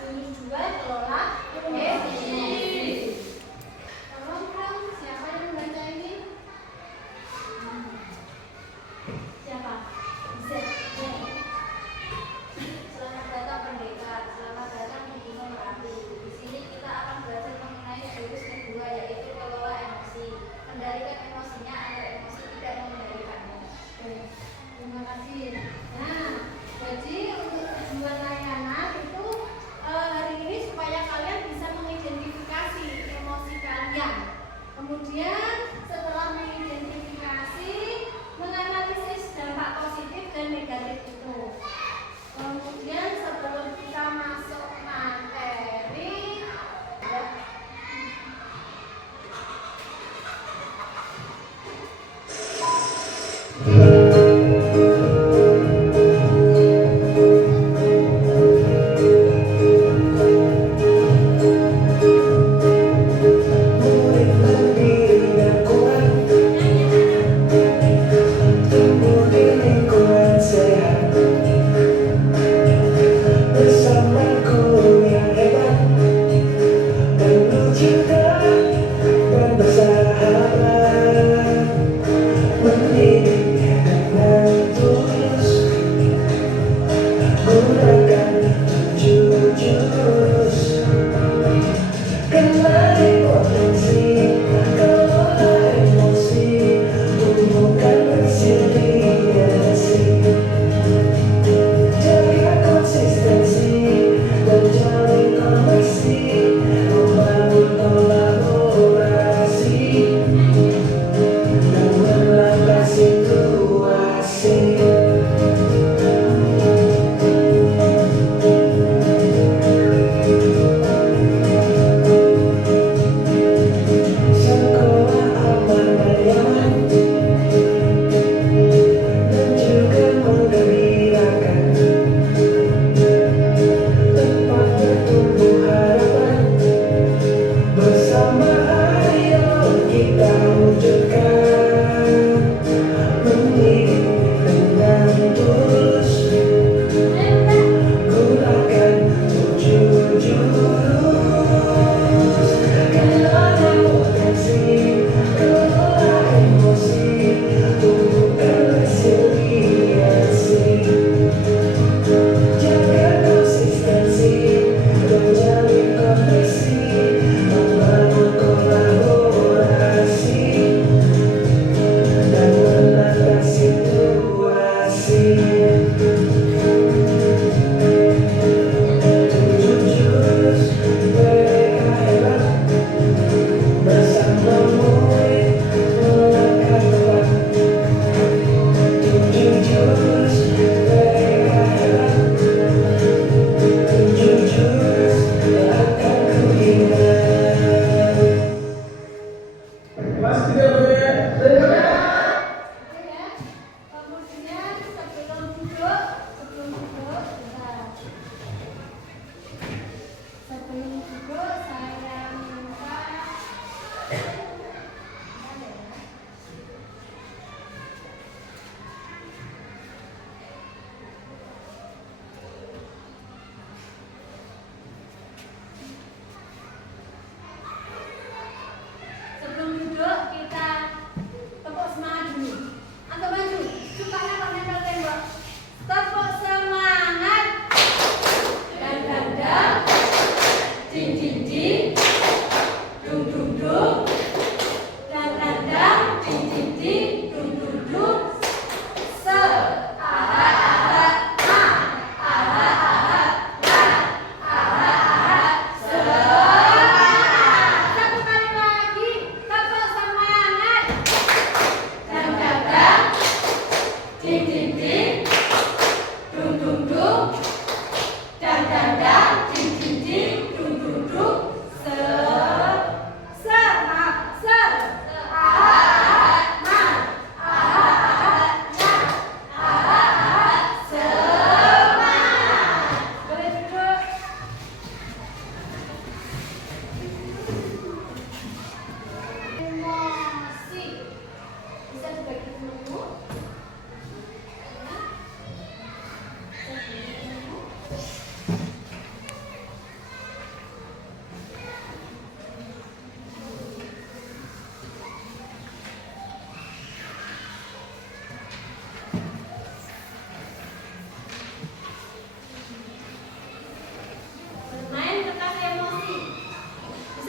jurus 2 kelola emosi. Tolong dong, siapa yang membaca ini? Siapa? Selamat datang pendekat, selamat datang di Gunung Merapi. Di sini kita akan belajar mengenai jurus kedua, yaitu kelola emosi. Kendalikan emosinya agar emosi tidak mengendalikanmu. Terima kasih. Nah, jadi untuk tujuan layanan itu hari ini supaya kalian bisa mengidentifikasi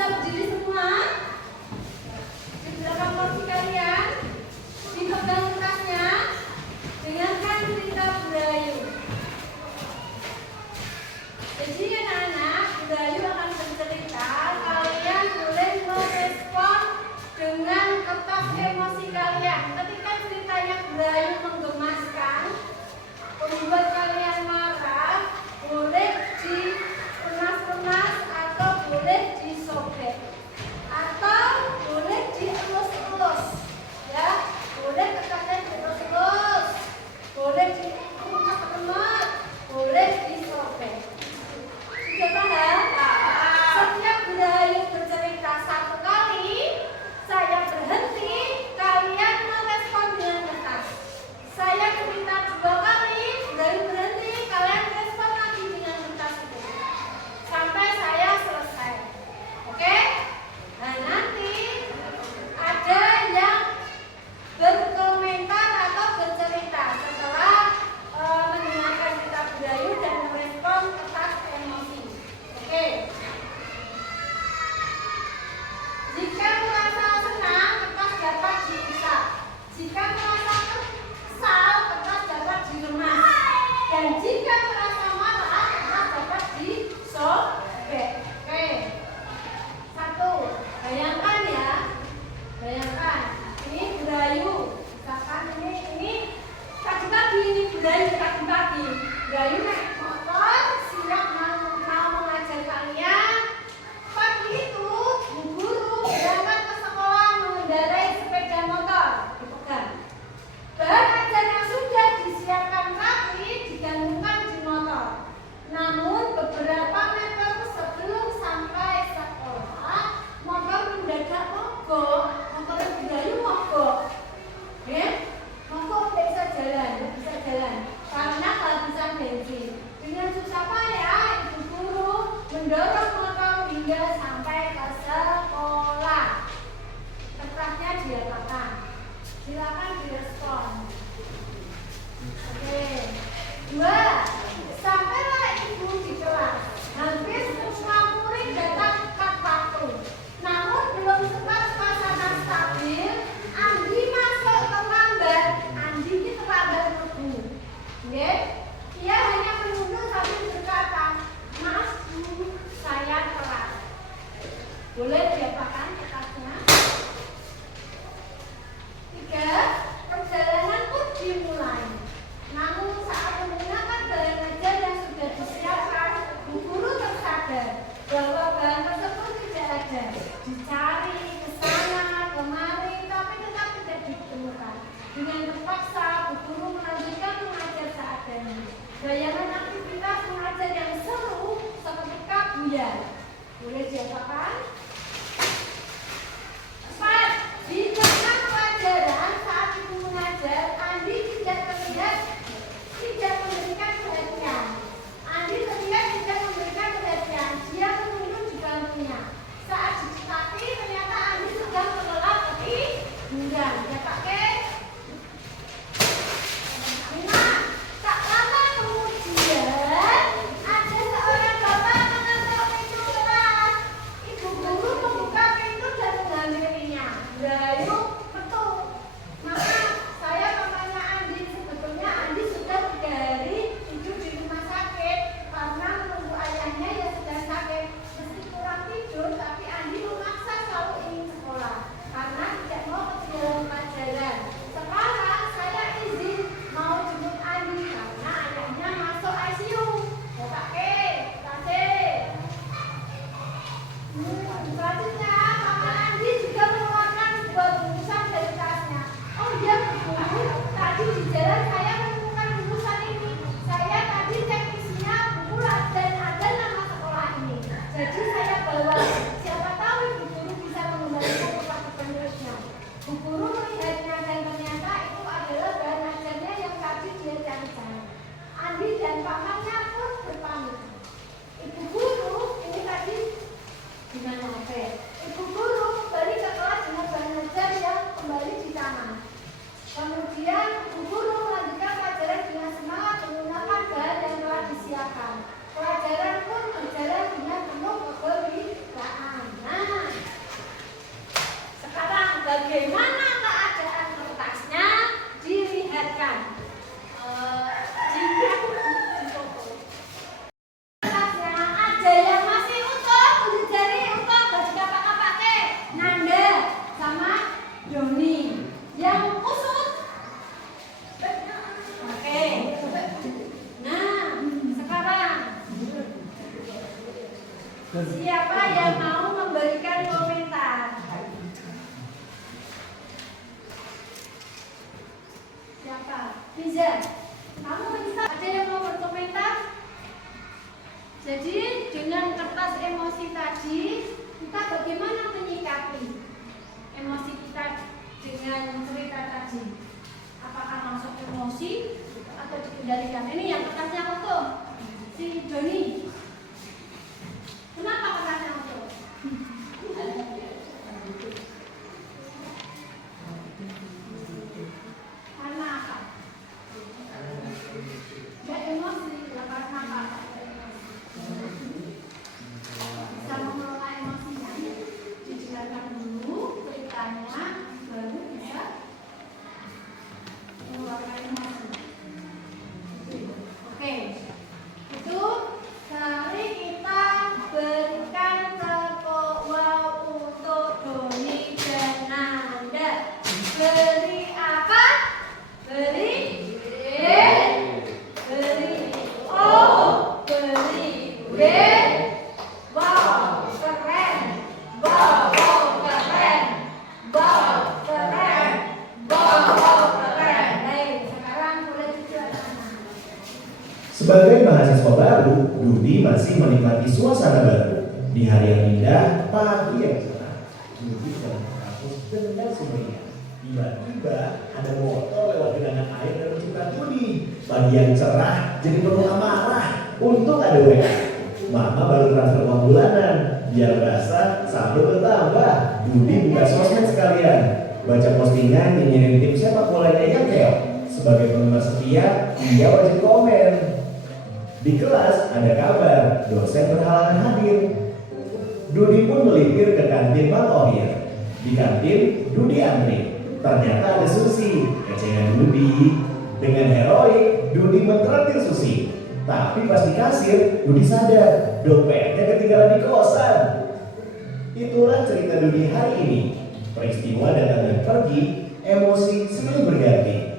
Bisa berdiri semua? Di belakang kursi kalian, dipegang kertasnya, dengarkan cerita Budayu. Jadi anak-anak, Budayu akan bercerita, kalian boleh merespon dengan kertas emosi kalian. Ketika ceritanya Budayu menggemaskan, membuat kalian marah, boleh dikemas-kemas atau boleh disobek atau boleh dielus-elus, ya, boleh kertasnya dielus-elus, boleh diremet-remet, boleh disobek. Sudah paham? Setiap Budayu bercerita satu kali, saya berhenti, kalian merespon dengan kertas. Saya cerita dua kali, Budayu berhenti, kalian respon lagi dengan kertas itu sampai saya selesai. Oke? Nah, nanti ada yang berkomentar atau bercerita setelah mendengarkan cerita Budayu dan merespon kertas emosi. Oke? Jika merasa senang, kertas dapat diikat. Jika merasa kesal, kertas dapat diremas. Dan jika merasa marah, kertas dapat disobek. Oke. Satu, bayangkan ya. Bayangkan, ini Budayu. Misalkan ini pagi-pagi, ini Budayu pagi-pagi. Budayu naik motor, siap mau mengajar kalian. Pagi itu, Bu Guru berangkat ke sekolah mengendarai sepeda motor. Dipegang. Bahan ajar yang sudah disiapkan rapi digantungkan di motor. Namun beberapa meter sebelum sampai sekolah, motor mendadak mogok. Motor Budayu mogok. Ya? Mogok tidak bisa jalan, karena kehabisan bensin. Dengan susah payah, Ibu Guru mendorong motor hingga sampai ke sekolah. Kertasnya diapakan? Silakan direspon. Oke. Dua, sampailah ibu di kelas. Hampir semua murid datang tepat waktu. Namun belum sempat suasana stabil, Andi masuk terlambat. Andi ini terlambat Bu. Oke? Ia hanya menunduk sambil berkata, "Maaf Bu, saya telat." Boleh diapakan kertasnya? Tiga, perjalanan pun dimulai. Namun saat menggunakan bahan ajar yang sudah disiapkan, Bu Guru tersadar bahwa bahan tersebut tidak ada. Dicari ke sana, kemari, tapi tetap tidak ditemukan. Dengan terpaksa, Bu Guru melanjutkan mengajar seadanya. Bayangan aktivitas mengajar yang seru seketika buyar. Boleh diapakan? 4. Di tengah pelajaran saat ibu mengajar, Andi tidak memberikan perhatian. Andi terlihat tidak memberikan perhatian. Dia menunduk di bangkunya. Saat didekati, ternyata Andi sedang terlelap ketinggian. Ya pakai. Nah, tak lama kemudian ada seorang bapak mengetuk pintu kelas. Ibu Guru siapa yang mau memberikan komentar? Siapa? Bisa? Kamu bisa? Ada yang mau berkomentar? Jadi dengan kertas emosi tadi, kita bagaimana menyikapi emosi kita dengan cerita tadi? Apakah langsung emosi atau dikendalikan? Ini yang kertasnya utuh, si Doni. Kenapa kertasnya utuh? Karena apa? Gak emosi, ya karena apa? Bisa mengelola emosinya. Dijelaskan dulu ceritanya, baru bisa mengeluarkan emosi. Oke, itu mari kita berikan tepuk wow untuk Doni dan Nanda. Beri apa? Beri B, beri O, beri B. Wow, keren. Wow, keren. Wow, keren. Wow, keren. Baik, sekarang mulai cucu anak-anak. Sebagai mahasiswa baru, Dudi masih menikmati suasana baru. Di hari yang indah, pagi yang cerah, Dudi sedang berkampus dengan sumringah. Tiba-tiba ada motor lewat genangan air dan mencipta Dudi. Pagi yang cerah jadi penuh amarah. Untung ada WA. Mama baru transfer uang bulanan. Biar basah, sambal bertambah. Dudi buka sosmed sekalian. Baca postingan dinyirin tim sepak bolanya yang keok. Sebagai penggemar setia, dia wajib komen. Di kelas ada kabar, dosen berhalangan hadir. Dudi pun melipir ke kantin Bang Ohir. Di kantin, Dudi antri. Ternyata ada Susi, kecengan Dudi. Dengan heroik, Dudi mentraktir Susi. Tapi pas di kasir, Dudi sadar dompetnya ketinggalan di kosan. Itulah cerita Dudi hari ini. Peristiwa datang dan pergi, emosi silih berganti.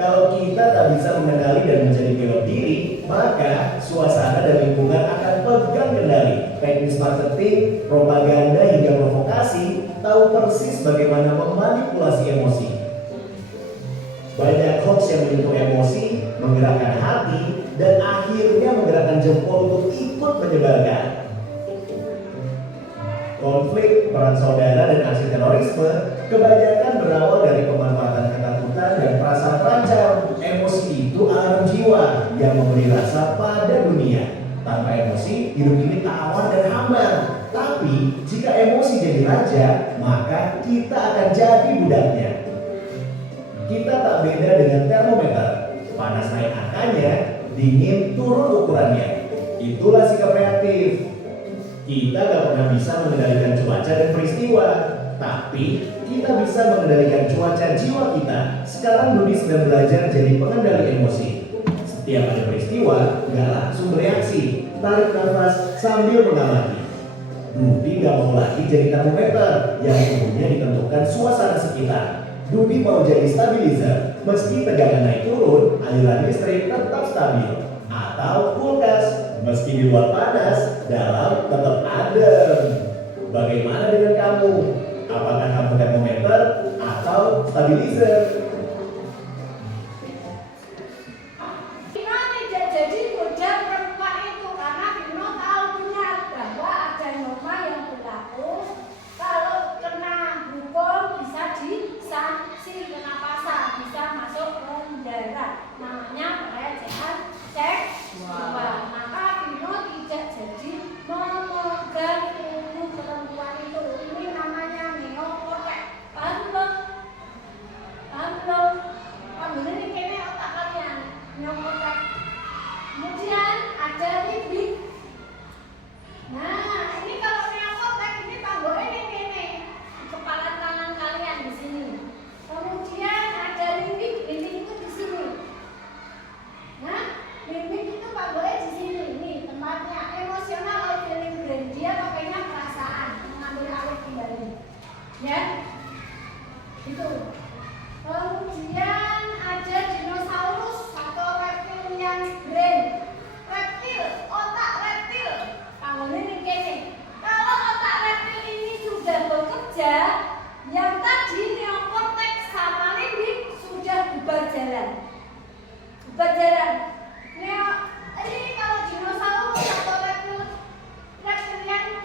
Kalau kita tak bisa mengenali dan menjadi pilot diri, maka suasana dan lingkungan akan pegang kendali. Teknis marketing, propaganda hingga provokasi tahu persis bagaimana memanipulasi emosi. Banyak hoax yang menyentuh emosi, menggerakkan hati, dan akhirnya menggerakkan jempol untuk ikut menyebarkan. Konflik, perang saudara, dan aksi terorisme kebanyakan berawal dari pemanfaatan ketakutan dan perasaan terancam. Emosi itu alarm jiwa yang memberi rasa pada dunia. Tanpa emosi, hidup ini tawar dan hambar. Tapi, jika emosi jadi raja, maka kita akan jadi budaknya. Kita tak beda dengan termometer. Panas naik angkanya, dingin turun ukurannya. Itulah sikap reaktif. Kita gak pernah bisa mengendalikan cuaca dan peristiwa, tapi kita bisa mengendalikan cuaca jiwa kita. Sekarang Dudi sedang belajar jadi pengendali emosi. Setiap ada peristiwa, gak langsung bereaksi. Tarik nafas sambil mengamati. Dudi gak mau lagi jadi termometer yang umumnya ditentukan suasana sekitar. Dudi mau jadi stabilizer. Meski tegangan naik turun, aliran listrik tetap stabil. Atau kulkas. Meski di luar panas, dalam tetap adem. Bagaimana dengan kamu? Apakah kamu termometer atau stabilizer? Vino tidak jadi budak perempuan itu karena Vino tahu benar bahwa ada norma yang berlaku. Kalau kena hukum bisa disanksi, kena pasal, bisa masuk penjara. Namanya pelecehan seksual. Maka Vino tidak jadi memegang tubuh perempuan itu. Ini namanya neokortek. Paham belum? Paham belum? Paham ini kayaknya otak kalian. Neokortek. Kemudian ada libik. Nah, ini kalau neokortek ini panggungnya ini di kepala tangan kalian di sini. Kemudian ada limbik, limbik itu di sini. Nah, limbik itu panggungnya di sini. Nih tempatnya emosional or feeling brain. Dia pakainya perasaan, mengambil alih kembali. Ya, itu. Kemudian ada dinosaurus atau reptilian brain. Reptil, otak reptil. Panggungnya ini kene.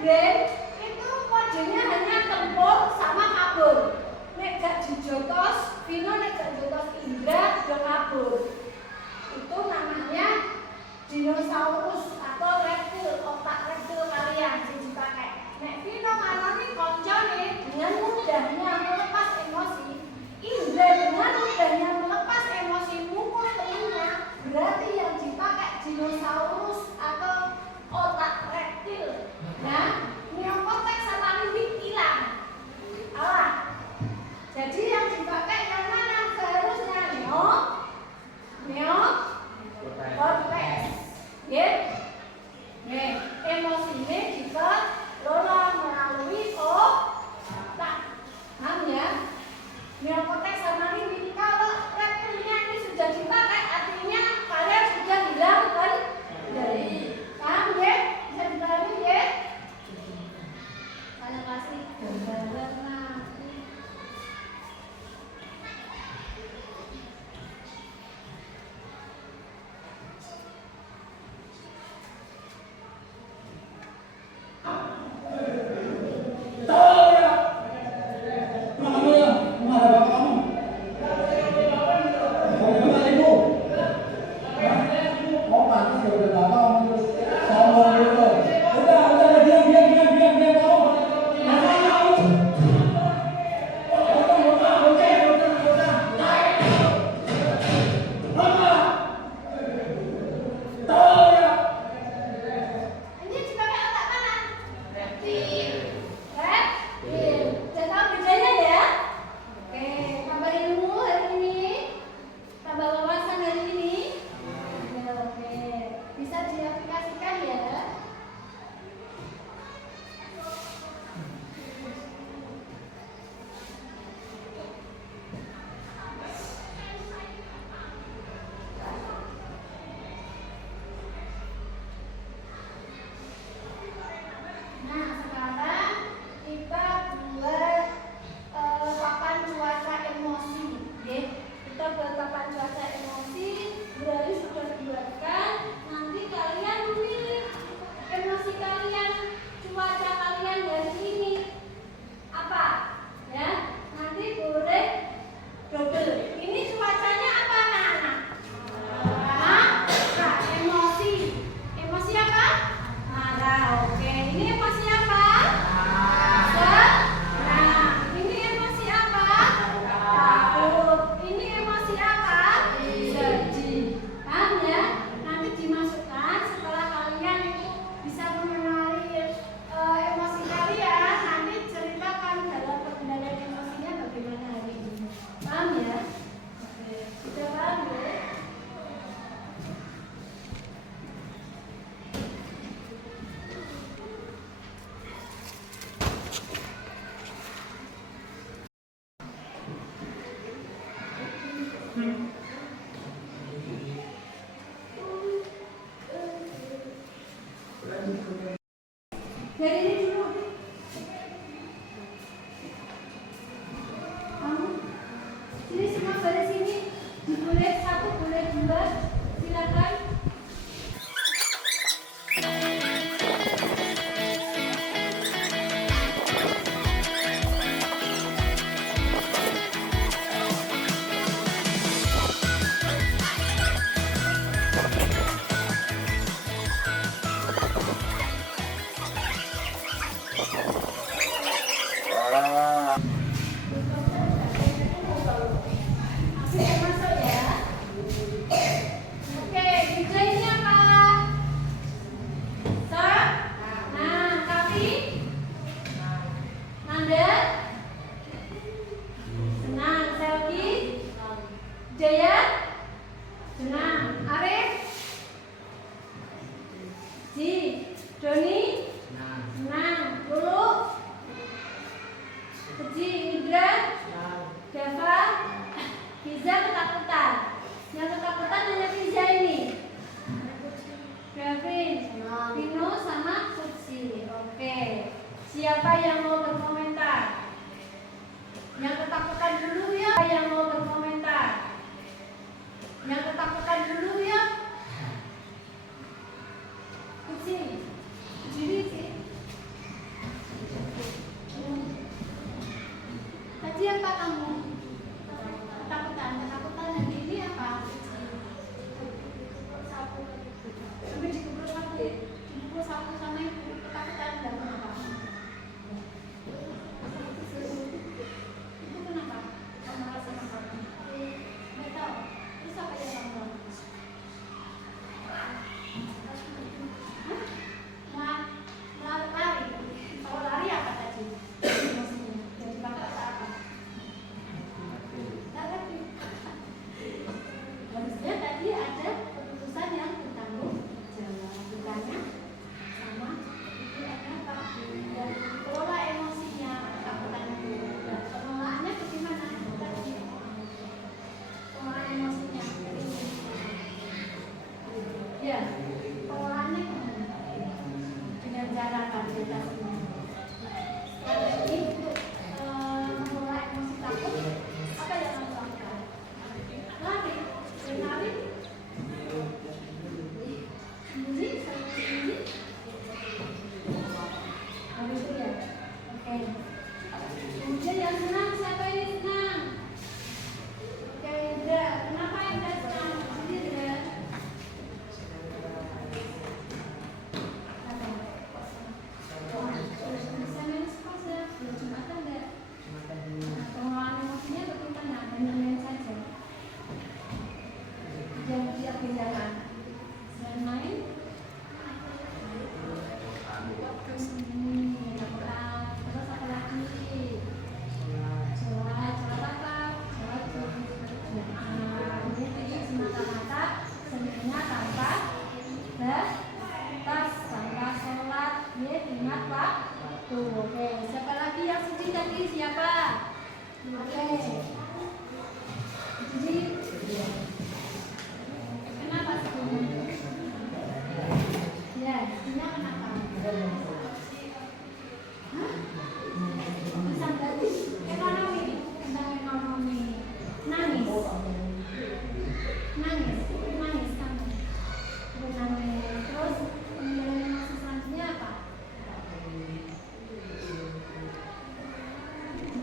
Brain itu kodenya hanya tempur sama kabur. Nek gak dijotos, Vino nek gak jotos Indra udah kabur. Itu namanya dinosaurus atau reptil, otak reptil kalian yang dipakai. Nek Vino ngarani koncone dengan mudahnya melepas emosi, Indra dengan mudahnya melepas emosi mukul temennya, berarti yang dipakai dinosaurus atau otak reptil. Nah, neokortex sama limbic hilang. Alah. Jadi yang dipakai yang mana? Seharusnya neokortex. Ya. Nih, emosinya dikelola melalui otak. Paham ya? Neokortex sama limbic. Kalau reptilnya ini sudah dipakai, artinya kalian sudah hilang kendali. Paham ya? Bisa dipahami ya? Saya kasih Gambaran nanti. Ini dipakai otak mana? reptil. Reptil. Udah tahu bedanya ya? Oke, tambah ilmu hari ini, tambah wawasan hari ini. Oke, bisa diaplikasikan ya. Nah, sekarang kita buat papan cuaca emosi. Ya. Kita buat papan cuaca emosi. Berarti sudah dibuatkan. Nanti kalian memilih emosi kalian, cuaca kalian hari ini apa? Ya, nanti boleh double. Ini cuacanya apa, anak-anak? Nah, emosi. Emosi apa? Marah. Oke, ini emosi apa? Senang. Ini emosi apa? Takut. Ini emosi apa? Sedih. Paham ya? Nanti dimasukkan setelah kalian itu bisa mengenali emosi kalian. Nanti ceritakan dalam pengendalian emosinya bagaimana hari ini. Paham ya? Oke, sudah paham ya? Dari ini dulu. Kamu sini semua dari sini. Boleh satu, boleh dua. Silakan. Masih masuk ya. Oke, desainnya apa? Nah, kaki. Nanda. Senang. Selgi. Jaya. Senang. Arif. Ji. Doni. Senang. Lulu. Keji. Indra. Dava. Kiza ketakutan. Yang ketakutan hanya Kiza ini. Gavin, Vino sama Kutsi. Oke. Siapa yang mau berkomentar? Yang ketakutan dulu ya. Yang mau berkomentar? Yang ketakutan dulu ya. Kutsi. Jadi sih. Pak? Tuh, oke. Siapa lagi yang sedih tadi? Siapa? Oke. Jadi kenapa sedihnya? Ya, sedihnya kenapa? Hah? Bisa tadi ekonomi, tentang ekonomi. Nangis. Nangis kamu. Nangis. Terus pemilihan emosi selanjutnya apa?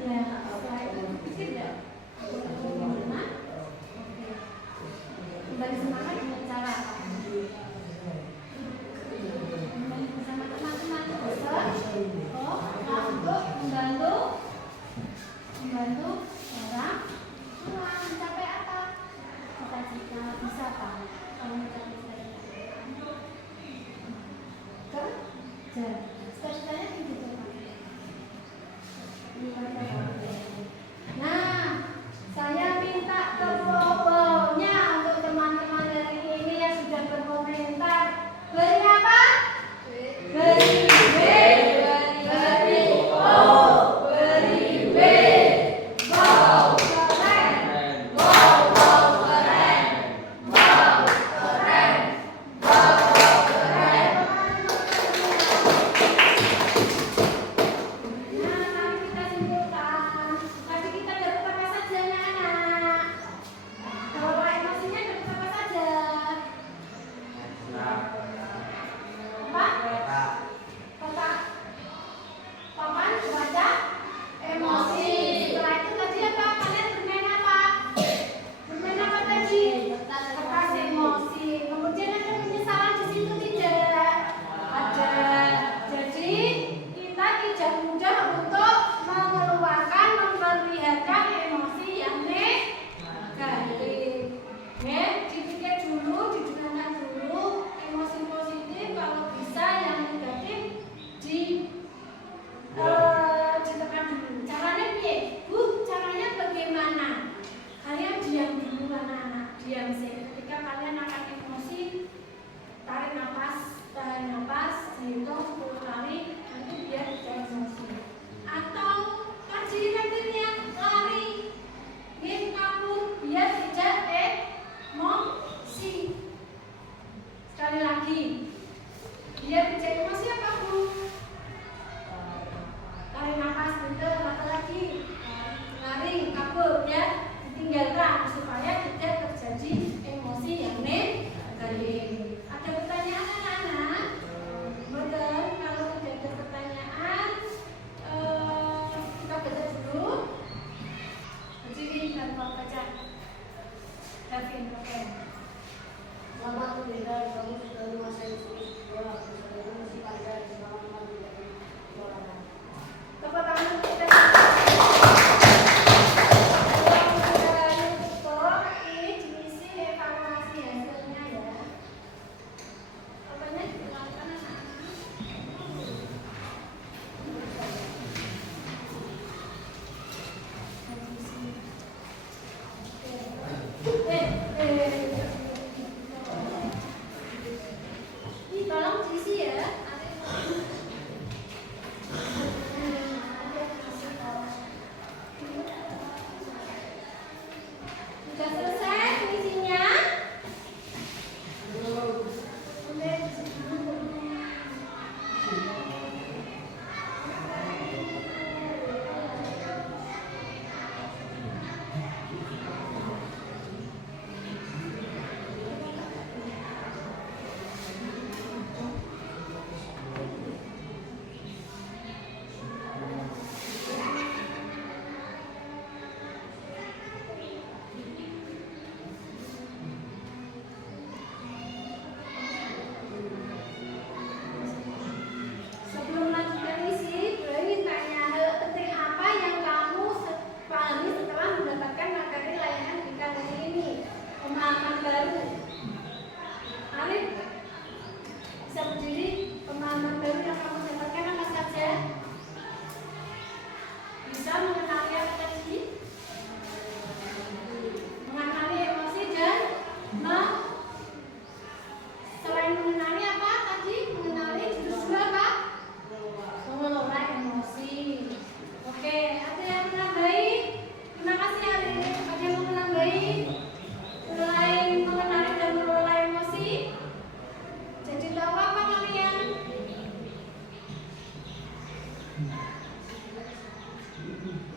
Ya, setelah itu pikir enggak? Gimana? Oke. Kembali semangat dengan cara apa? Bersama teman-teman bosan? Oh, untuk membantu orang mencapai apa? Cita-cita bisa apa? Kalau mencapai cita-cita kerja. Cita-citanya tinggi tuh Pak. Nah, saya minta kelompoknya untuk teman-teman dari ini yang sudah berkomentar. Beri apa? Beri B, beri O, beri B. Wow, keren. Wow, keren. Wow, keren. Wow, keren. Nah, mari kita simpulkan. Tadi kita dapat apa saja anak-anak? Kalau emosinya dapat apa saja? Apa? Kotak. Papan baca emosi. Setelah itu tadi apa? Kalian bermain apa? Bermain apa tadi? Kertas emosi. Kemudian ada penyesalan di situ tidak? Ada. Jadi kita tidak mudah untuk mengeluarkan, memperlihatkan emosi yang negatif. Ya, dipikir dulu, didengarkan dulu emosi positif, kalau bisa yang negatif ditekan dulu. Caranya piye? Bu, caranya bagaimana? Kalian diam dulu anak-anak, diam sih. Ketika kalian akan emosi, tarik nafas, tahan nafas, dihitung 10 kali, nanti biar tidak emosi.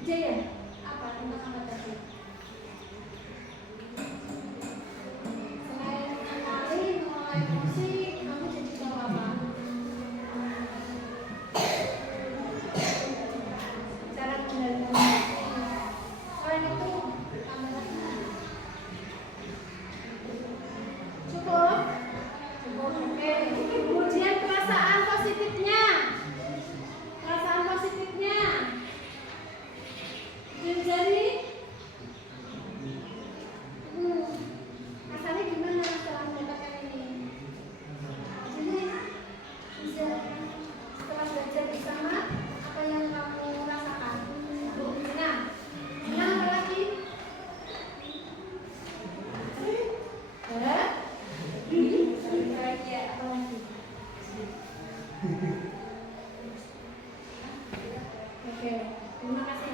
Jaya, apa tentang apa tadi? Selain mengenali, mengelola emosi, kamu jadi tahu apa? Cara mengendalikan emosi. Selain itu, kamu cukup? Cukup, oke. Kemudian perasaan positifnya. Perasaan positifnya. Jadi, rasanya gimana setelah mendapatkan ini? Jadi, bisa setelah belajar bersama, apa yang kamu rasakan? Senang. Senang apa lagi? Bahagia apa lagi? Oke, terima kasih.